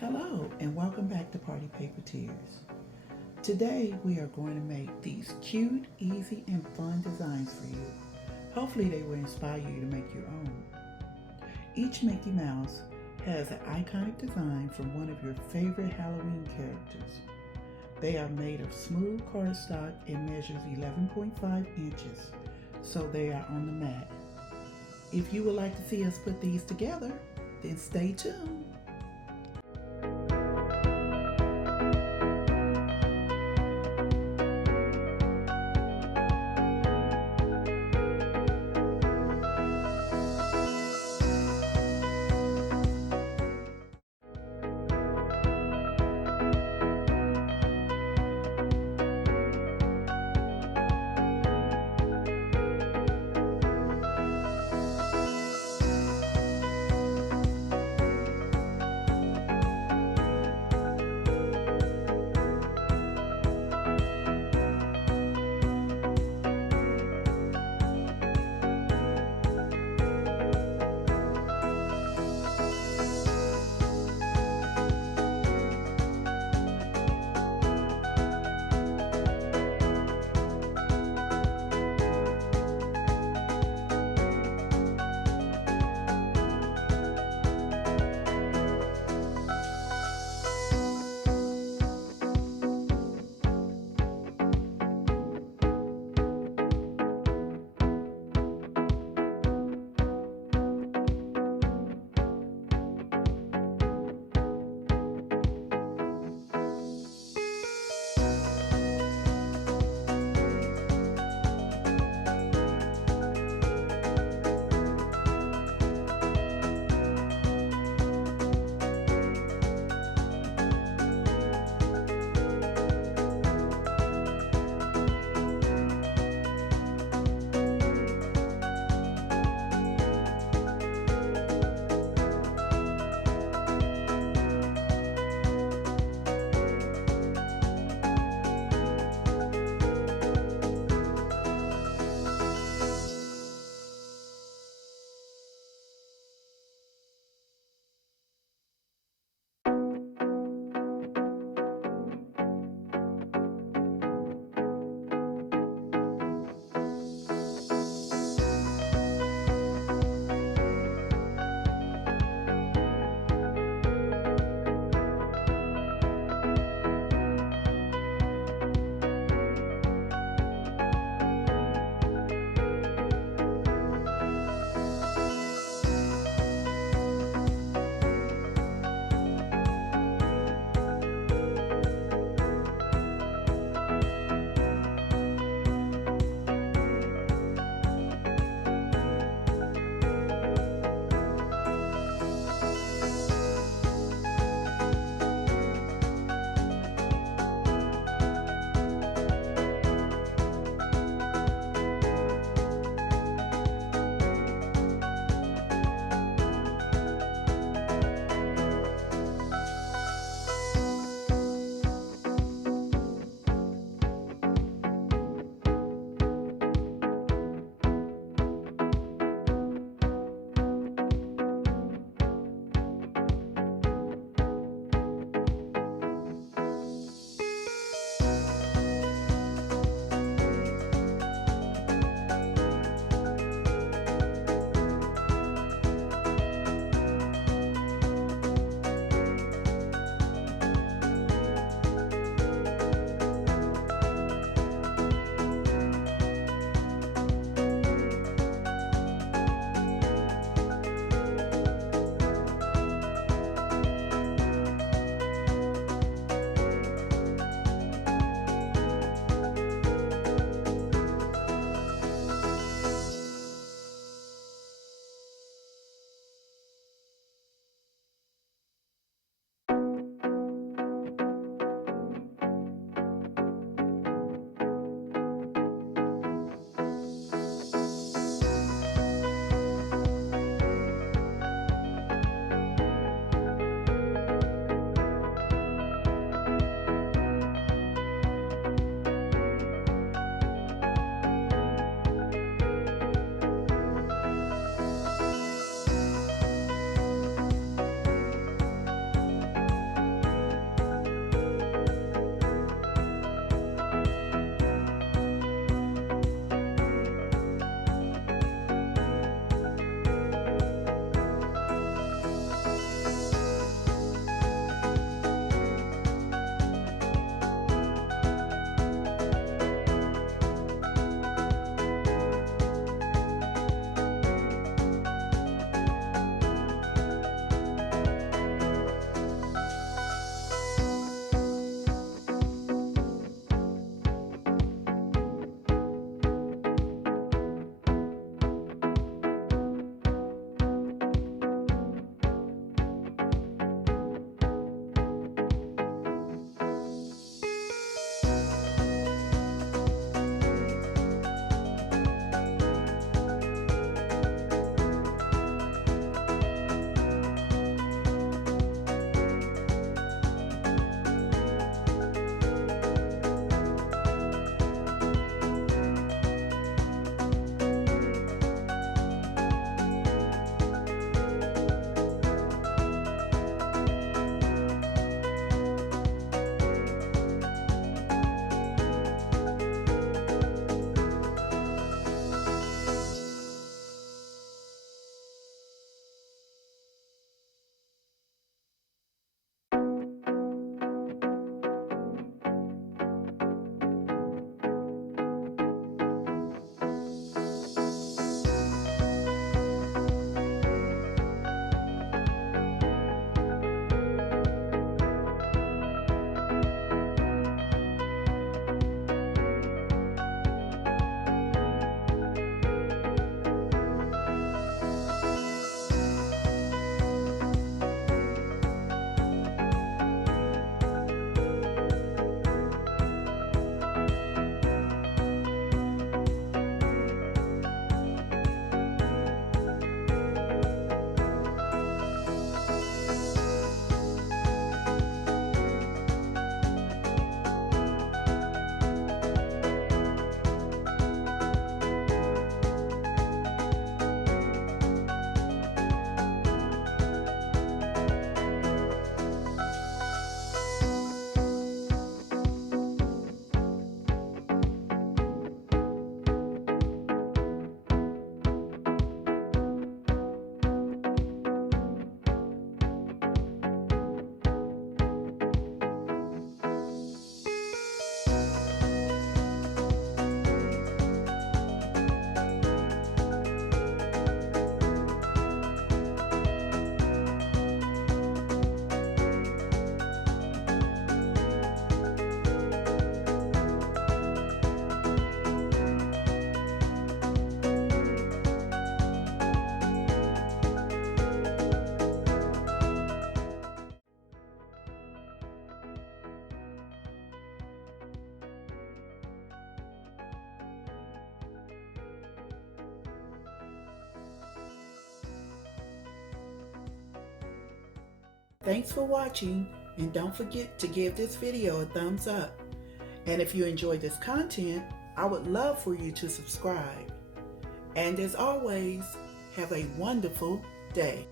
Hello and welcome back to Party Paper Tears. Today we are going to make these cute, easy, and fun designs for you. Hopefully they will inspire you to make your own. Each Mickey Mouse has an iconic design from one of your favorite Halloween characters. They are made of smooth cardstock and measures 11.5 inches, so they are on the mat. If you would like to see us put these together, then stay tuned. Thanks for watching, and don't forget to give this video a thumbs up. And if you enjoyed this content, I would love for you to subscribe. And as always, have a wonderful day.